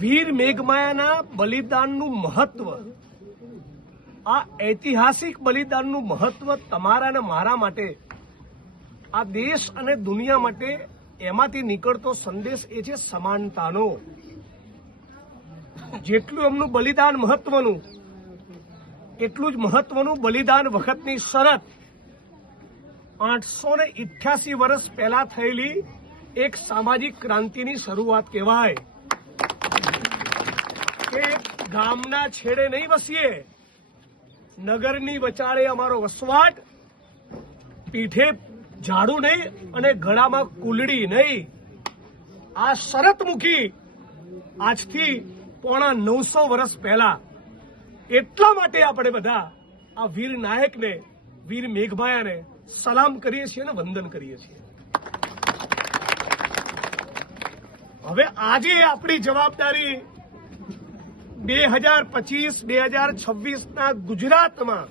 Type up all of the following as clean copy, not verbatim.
વીર મેઘમાયાના બલિદાનનું મહત્વ, આ ઐતિહાસિક બલિદાનનું મહત્વ તમારા અને મારા માટે, આ દેશ અને દુનિયા માટે એમાંથી નીકળતો સંદેશ એ છે સમાનતાનો. જેટલું એમનું બલિદાન મહત્વનું, એટલું જ મહત્વનું બલિદાન વખતની શરત 888 વર્ષ પહેલા થયેલી એક સામાજિક ક્રાંતિની શરૂઆત કહેવાય. કે ગામના છેડે નહીં વસીએ, નગરની વચાળે અમારો વસવાટ, પીઠે ઝાડુ નહીં અને ગળામાં કુલડી નહીં. આ શરત મૂકી આજથી પોણા 900 વર્ષ પહેલા. એટલા માટે આપણે બધા આ વીર નાયકને, વીર મેઘમાયાને સલામ કરીએ છીએ અને વંદન કરીએ છીએ. હવે આજે આપણી જવાબદારી 2025-2026 ગુજરાતમાં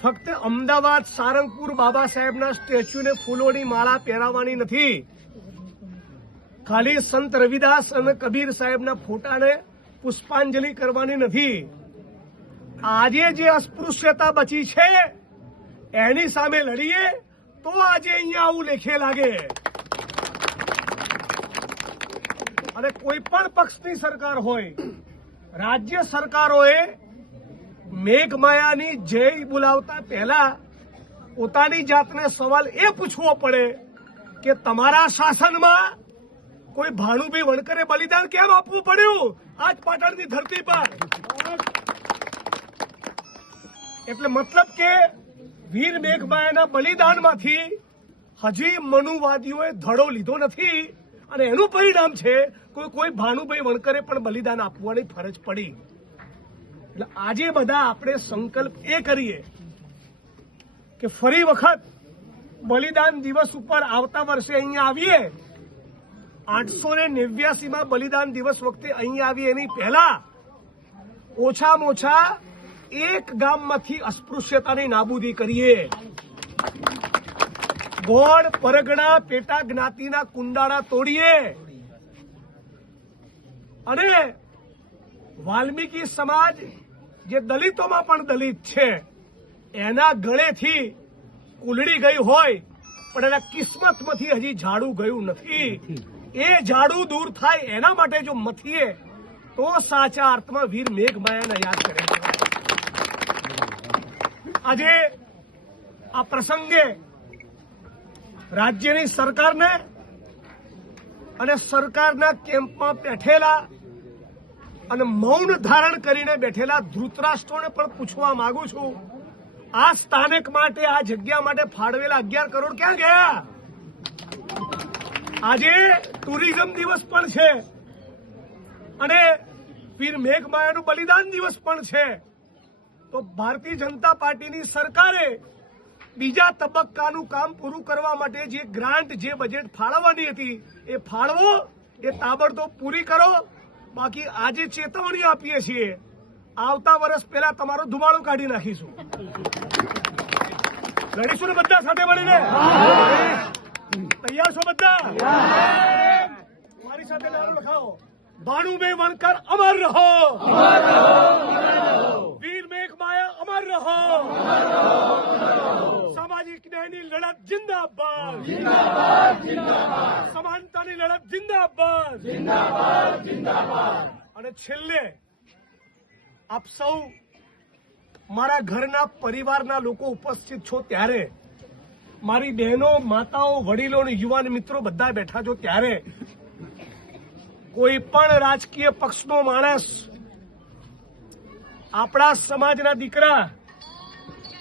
ફક્ત અમદાવાદ, સારંગપુર બાબા સાહેબના સ્ટેચ્યુને ફૂલોની માળા પહેરાવવાની નથી. ખાલી સંત રવિદાસ અને કબીર સાહેબના ફોટાને પુષ્પાંજલિ કરવાની નથી. આજે જે અસ્પૃશ્યતા બચી છે એની સામે લડીએ તો આજે અહીંયા આવું લેખે લાગે. અને કોઈ પણ પક્ષની સરકાર હોય, રાજ્ય સરકારોએ મેઘમાયાની જય બોલાવતા પહેલા પોતાની જાતને સવાલ એ પૂછવો પડે કે તમારા શાસનમાં કોઈ ભાનુભાઈ વણકરે બલિદાન કેમ આપવું પડ્યું આજ પાટણની ધરતી પર? એટલે મતલબ કે વીર મેઘમાયાના બલિદાનમાંથી હજી મનુવાદીઓએ ધડો લીધો નથી અને એનું પરિણામ છે કોઈ ભાનુભાઈ વણકરે પણ બલિદાન આપવાની ફરજ પડી. એટલે આજે બધા આપણે સંકલ્પ એ કરીએ કે ફરી વખત બલિદાન દિવસ ઉપર આવતા વર્ષે અહીંયા આવીએ. 889માં બલિદાન દિવસ વખતે અહીંયા આવીએ એની પહેલા ઓછામાં ઓછા એક ગામમાંથી અસ્પૃશ્યતાની નાબૂદી કરીએ. ગોળ, પરગણા, પેટા જ્ઞાતિના કુંડાળા તોડીએ અને વાલ્મીકી સમાજ જે દલિતોમાં પણ દલિત છે એના ગળેથી કુલડી ગઈ હોય પણ એના કિસ્મતમાંથી હજી ઝાડુ ગયું નથી. એ ઝાડુ દૂર થાય એના માટે જો મથીએ તો સાચા અર્થમાં વીર મેઘમાયાને યાદ કરે. આજે આ પ્રસંગે રાજ્યની સરકારને અને સરકારના કેમ્પમાં બેઠેલા અને મૌન ધારણ કરીને બેઠેલા ધૃતરાષ્ટ્રોને પણ પૂછવા માંગુ છું, આ સ્થાનક માટે, આ જગ્યા માટે ફાળવેલા 11 કરોડ ક્યાં ગયા? આજે ટુરિઝમ દિવસ પણ છે અને વીર મેઘમાયાનું બલિદાન દિવસ પણ છે. તો ભારતીય જનતા પાર્ટીની સરકારે બીજા તબક્કાનું કામ પૂરું કરવા માટે જે ગ્રાન્ટ, જે બજેટ ફાળવવાની હતી એ ફાળવો, એ તાબડતોબ પૂરી કરો. બાકી આજે ચેતવણી આપીએ છીએ, આવતા વર્ષ પહેલા તમારો ધુમાડો કાઢી નાખીશું. લડીશું ને બધા સાથે મળીને? તૈયાર છો બધા? મારી સાથે નારો લખાવો, ભાનુભાઈ વણકર અમર રહો, વીર મેઘમાયા અમર રહો, સામાજિક ન્યાયની લડત જિંદાબાદ, સમાનતાની લડત જિંદાબાદ. અને છેલ્લે આપ સૌ મારા ઘરના પરિવારના લોકો ઉપસ્થિત છો ત્યારે, મારી બહેનો, માતાઓ, વડીલો અને યુવાન મિત્રો બધા બેઠા છો ત્યારે, કોઈ પણ રાજકીય પક્ષનો માણસ, આપણા સમાજના દીકરા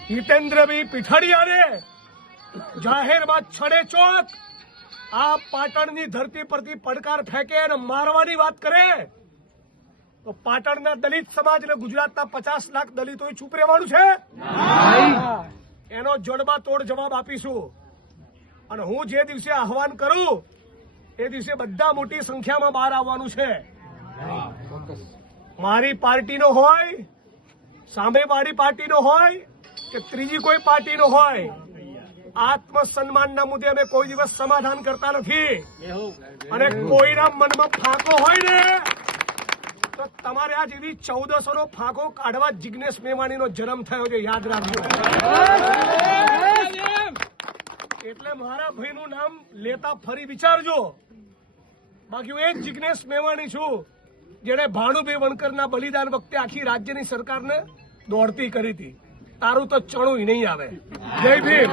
હિતેન્દ્રભાઈ પીઠાડિયાને જાહેરમાં છડેચોક આ પાટણની ધરતી પરથી પડકાર ફેંકે અને મારવાની વાત કરે તો પાટણના દલિત સમાજ અને ગુજરાતના 50 લાખ દલિતોએ ચૂપ રહેવાનું છે? એનો જડબા તોડ જવાબ આપીશું. અને હું જે દિવસે આહવાન કરું એ દિવસે બધા મોટી સંખ્યામાં બહાર આવવાનું છે. મારી પાર્ટીનો હોય, સામેવાળી પાર્ટીનો હોય કે ત્રીજી કોઈ પાર્ટીનો હોય, આત્મસન્માનના મુદ્દે અમે કોઈ દિવસ સમાધાન કરતા નથી. અને કોઈના મનમાં ફાંકો હોય ને તમારે આજ એવી 1400નો ફાંકો કાઢવા જિગ્નેશ મેવાણીનો જન્મ થયો છે, યાદ રાખજો. એટલે મારા ભાઈનું નામ લેતા ફરી વિચારજો. બાકી હું એ જ જિગ્નેશ મેવાણી છું જેને ભાનુભાઈ વણકરના બલિદાન વખતે આખી રાજ્યની સરકારને દોડતી કરી હતી. તારું તો ચણું નહીં આવે. જય ભીમ.